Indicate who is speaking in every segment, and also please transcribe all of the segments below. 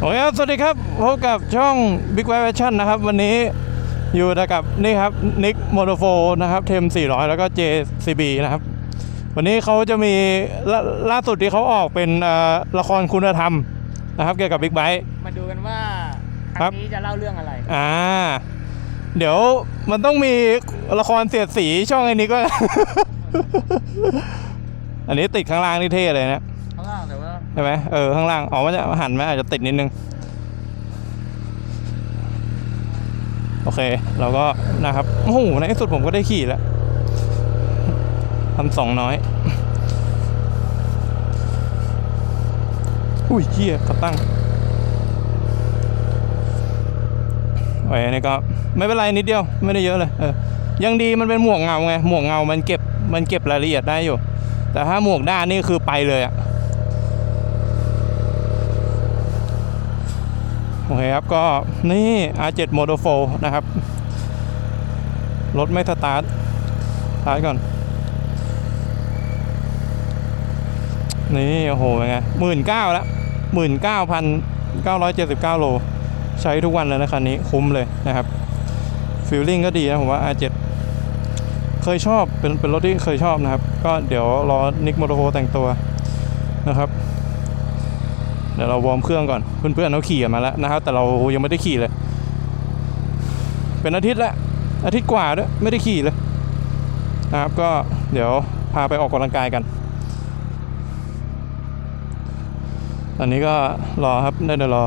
Speaker 1: โอเคครับ สวัสดีครับ พบกับช่อง Big w i v e Action นะครับ วันนี้อยู่กับนี่ครับนิกโมโ f โฟนะครับเทม400 แล้วก็ JCB นะครับ วันนี้เขาจะมีลาล่าสุดที่เขาออกเป็นเอ่อละครคุณธรรมนะครับ เกี่ยวกับ Big b i k e
Speaker 2: มาดูกันว่าค
Speaker 1: ครั
Speaker 2: รั้
Speaker 1: บ
Speaker 2: งนี้จะเล่าเรื่องอะไร
Speaker 1: อ่า เดี๋ยวมันต้องมีละครเสียดสีช่องไอ้นิกว่าอันนี้ติดข้างล่างนี่เท่เลยนะ ใช่ไหมเออข้างล่างอ๋อมันจะหันไหมอาจจะติดนิดนึง โอเค เราก็นะครับโอ้โหในที่สุดผมก็ได้ขี่แล้วพันสองน้อย อุ้ยเหี้ยกระตั้งโอ้ยนนี่ก็ไม่เป็นไรนิดเดียวไม่ได้เยอะเลยเออยังดีมันเป็นหมวกเงาไงหมวกเงามันเก็บมันเก็บรายละเอียดได้อยู่ แต่ถ้าหมวกด้านนี่คือไปเลยอะ โอ เคครับ ก็นี่ R7 Moto 4นะครับ รถไม่สตาร์ทสตาร์ทก่อน นี่ โอ้โหเป็นไงหมื่นเก้าแล้วหมื่นเก้าพันเก้าร้อยเจ็ดสิบเก้าโล ใช้ทุกวันเลยนะคันนี้คุ้มเลยนะครับฟิลลิ่งก็ดีนะ ผมว่า R7 เคยชอบเป็นเป็นรถที่เคยชอบนะครับ ก็เดี๋ยวรอนิกโมโตโแต่งตัวนะครับ เดี๋ยวเราวอร์มเครื่องก่อน เพื่อนๆเขาขี่กันมาแล้วนะครับ แต่เรายังไม่ได้ขี่เลย เป็นอาทิตย์แล้วอาทิตย์กว่าด้วยไม่ได้ขี่เลยนะครับก็เดี๋ยวพาไปออกกำลังกายกัน ตอนนี้ก็รอครับได้เดี๋ยวรอ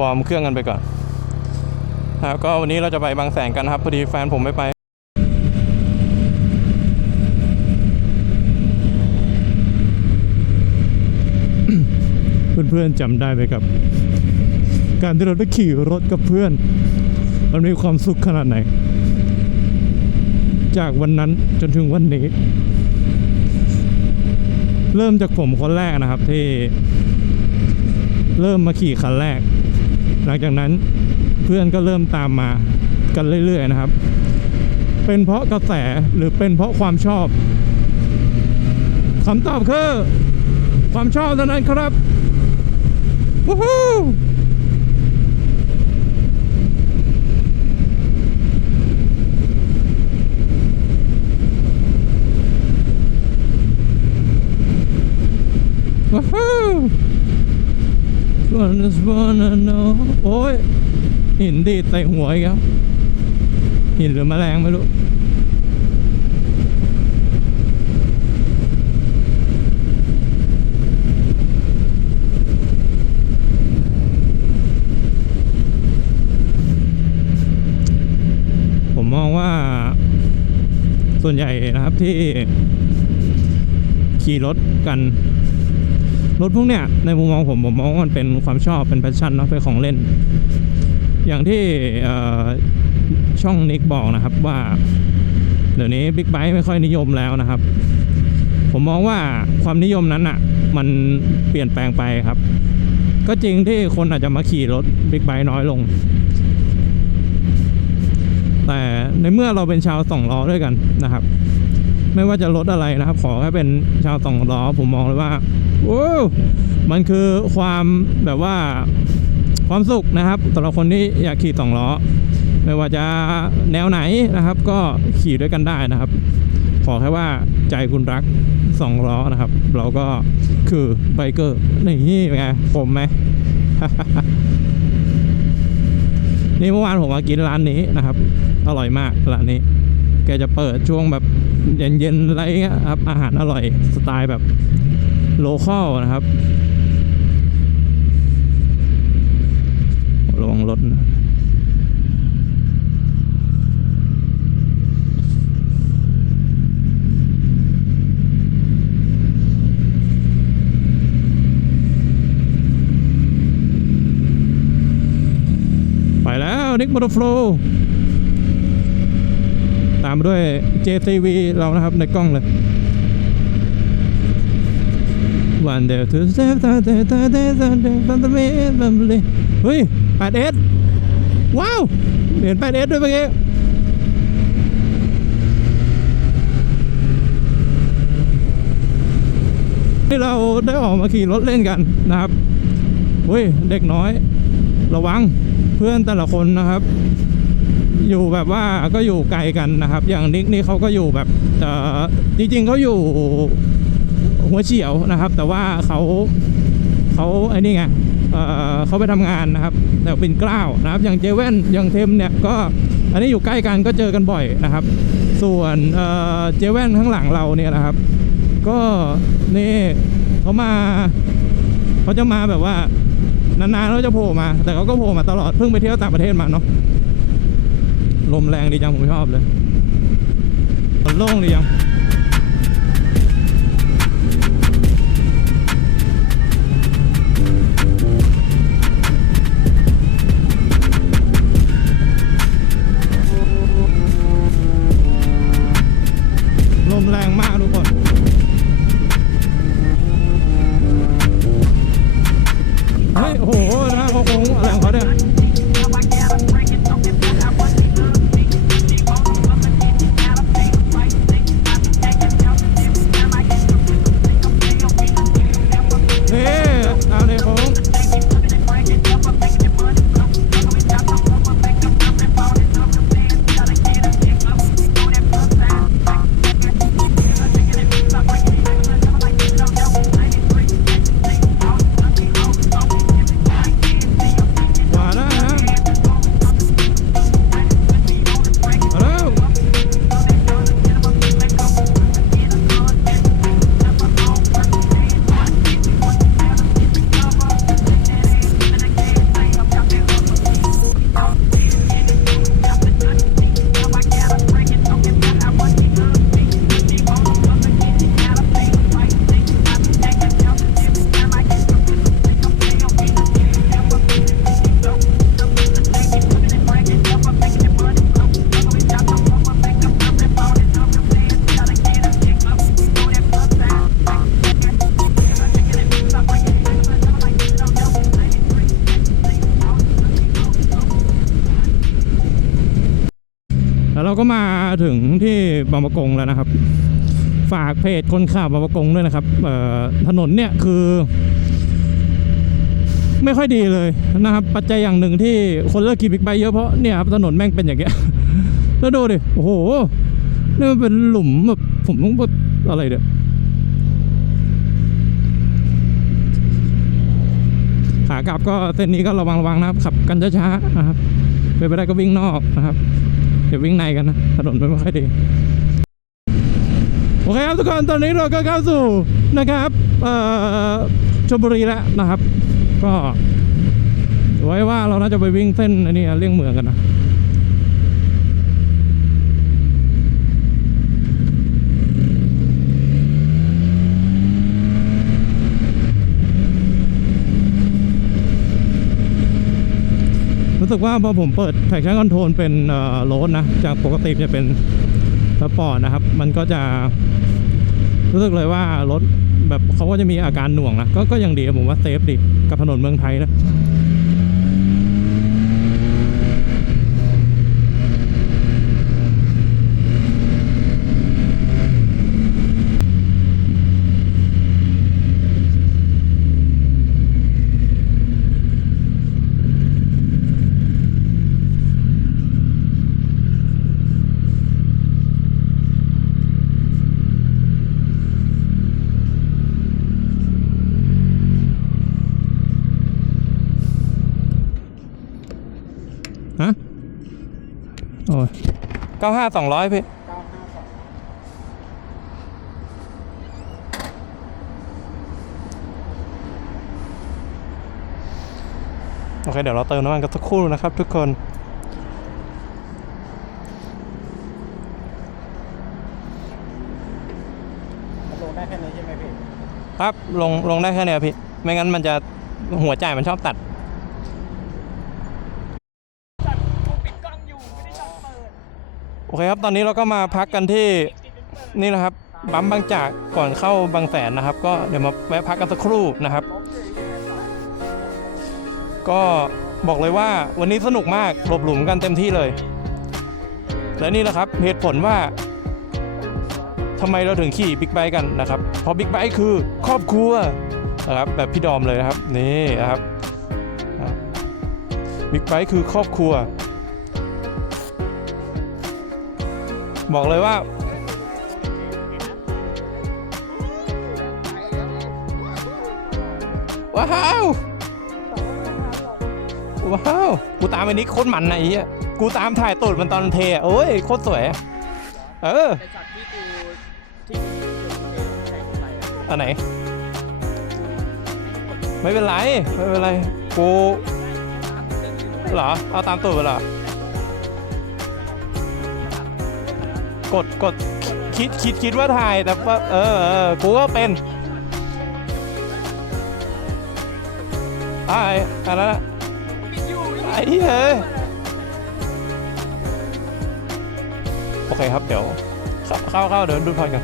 Speaker 1: วอร์มเครื่องกันไปก่อนนะครับก็วันนี้เราจะไปบางแสนกันนะครับพอดีแฟนผมไม่ไป เพื่อนๆจำได้ไหมครับ การที่เราได้ขี่รถกับเพื่อน มันมีความสุขขนาดไหน จากวันนั้นจนถึงวันนี้ เริ่มจากผมคนแรกนะครับที่เริ่มมาขี่คันแรก หลังจากนั้นเพื่อนก็เริ่มตามมากันเรื่อยๆนะครับ เป็นเพราะกระแสหรือเป็นเพราะความชอบคำตอบคือ ความชอบเท่านั้นครับ วู้ฮู้วู้ฮู้ Wanna wanna know โอ้ยหินดีดใส่หัวอีกแล้วหินหรือแมลงไม่รู้ ผมมองว่า ส่วนใหญ่นะครับที่ขี่รถกัน รถพวกเนี้ยในมุมมองผมผมมองว่ามันเป็นความชอบเป็นแพชชั่นเนาะเป็นของเล่น อย่างที่ช่องนิกบอกนะครับว่า เดี๋ยวนี้บิ๊กไบค์ไม่ค่อยนิยมแล้วนะครับ ผมมองว่าความนิยมนั้นอะมันเปลี่ยนแปลงไปครับ ก็จริงที่คนอาจจะมาขี่รถบิ๊กไบค์น้อยลง แต่ในเมื่อเราเป็นชาวสองล้อด้วยกันนะครับ ไม่ว่าจะรถอะไรนะครับ ขอแค่เป็นชาวสองล้อผมมองเลยว่าโอ้มันคือความแบบว่าความสุขนะครับสำหรับคนที่อยากขี่สองล้อไม่ว่าจะแนวไหนนะครับ ก็ขี่ด้วยกันได้นะครับ ขอแค่ว่าใจคุณรักสองล้อนะครับ เราก็คือไบเกอร์นี่ไงผมไหมนี่เมื่อวานผมมากินร้านนี้นะครับ อร่อยมากร้านนี้ แกจะเปิดช่วงแบบเย็นๆอะไรเงี้ยครับ อาหารอร่อยสไตล์แบบโลคอลนะครับระวังรถนะไปแล้วนิกมอเตอร์โฟลตามด้วย JCV เรานะครับในกล้องเลย One day to step three day the day the day three day family เฮ้ย 8S ว้าว เห็น 8S ด้วยเมื่อกี้ที่เราได้ออกมาขี่รถเล่นกันนะครับอุ้ย เด็กน้อย ระวังเพื่อนแต่ละคนนะครับ อยู่แบบว่าก็อยู่ไกลกันนะครับ อย่างนิกนี่เขาก็อยู่แบบจริงๆเขาอยู่หัวเฉียวนะครับ แต่ว่าเขาเขาไอ้นี่ไงเเขาไปทำงานนะครับแถวปิ่นเกล้านะครับ อย่างเจเว่นอย่างเทมเนี่ยก็อันนี้อยู่ใกล้กันก็เจอกันบ่อยนะครับ ส่วนเอ่อเจเว่นข้างหลังเราเนี่ยนะครับ ก็นี่เขามาเขาจะมาแบบว่านานๆเขาจะโผล่มา แต่เขาก็โผล่มาตลอดเพิ่งไปเที่ยวต่างประเทศมาเนาะ ลมแรงดีจังผมชอบเลยมันโล่งดีจังลมแรงมากทุก เราก็มาถึงที่บางประกงแล้วนะครับ ฝากเพจคนข่าวบางประกงด้วยนะครับถนนเนี่ยคือ ไม่ค่อยดีเลยนะครับ ปัจจัยอย่างหนึ่งที่คนเลิกขี่บิ๊กไบค์เยอะเพราะเนี่ยครับถนนแม่งเป็นอย่างเงี้ยแล้วดูดิโอ้โหนี่มันเป็นหลุมแบบผมต้องแบบอะไรเดี๋ยขากลับก็เส้นนี้ก็ระวังระวังนะครับขับกันช้าๆนะครับไปนไปได้ก็วิ่งนอกนะครับ เดี๋ยววิ่งในกันนะ ถนนไม่ค่อยดี โอเคครับทุกคนตอนนี้เราก็เข้าสู่นะครับชลบุรีแล้วนะครับ ก็ไว้ว่าเราน่าจะไปวิ่งเส้นอันนี้เลี่ยงเมืองกันนะ รู้สึกว่าพอผมเปิดแท็กชั่นคอนโทรลเป็นโรดนะ จากปกติจะเป็นสปอร์ตนะครับ มันก็จะรู้สึกเลยว่ารถแบบเขาก็จะมีอาการหน่วงนะ ก็ก็ยังดีผมว่าเซฟดีกับถนนเมืองไทยนะ ฮะโอ้ยเก้าห้าสองร้อยพี่โอเค เดี๋ยวเราเติมน้ำมันกันสักครู่นะครับทุกคน
Speaker 2: มันลงได้แค่นี้ใช่ไหมพี่
Speaker 1: ครับ ลง ลงได้แค่เนี้ยพี่ ไม่งั้นมันจะหัวจ่ายมันชอบตัด
Speaker 2: จัดกูปิดกล้องอยู่ไม่ได้จัดเปิด
Speaker 1: โอเคครับ ตอนนี้เราก็มาพักกันที่นี่นะครับปั๊มบางจากก่อนเข้าบางแสนนะครับ ก็เดี๋ยวมาแวะพักกันสักครู่นะครับ ก็บอกเลยว่าวันนี้สนุกมากหลบหลุมกันเต็มที่เลย และนี่แหละครับเหตุผลว่าทำไมเราถึงขี่บิ๊กไบค์กันนะครับเพราะบิ๊กไบค์คือครอบครัวนะครับแบบพี่ดอมเลยนะครับนี่นะครับบิ๊กไบค์คือครอบครัว บอกเลยว่า ว้าว ว้าว กูตามไอ้นี้โคตรมันนะไอ้เหี้ยกูตามถ่ายตูดมันตอนเทอะโอ้ยโคตรสวยอะเออ
Speaker 2: แต่ช็อตที่กูที่กูเดินใส่ไปอะ
Speaker 1: อันไหน ไม่เป็นไร ไม่เป็นไร กู เหรอ เอาตามตูดไปเหรอ กดกดคิดคิดคิดว่าถ่ายแต่ว่าเออเออกูก็เป็นไอ้อันนั้นะไอ้เหี้ยเอ้โอเคครับเดี๋ยวเข้าเข้าเดี๋ยวดูพอ
Speaker 3: ดกั
Speaker 1: น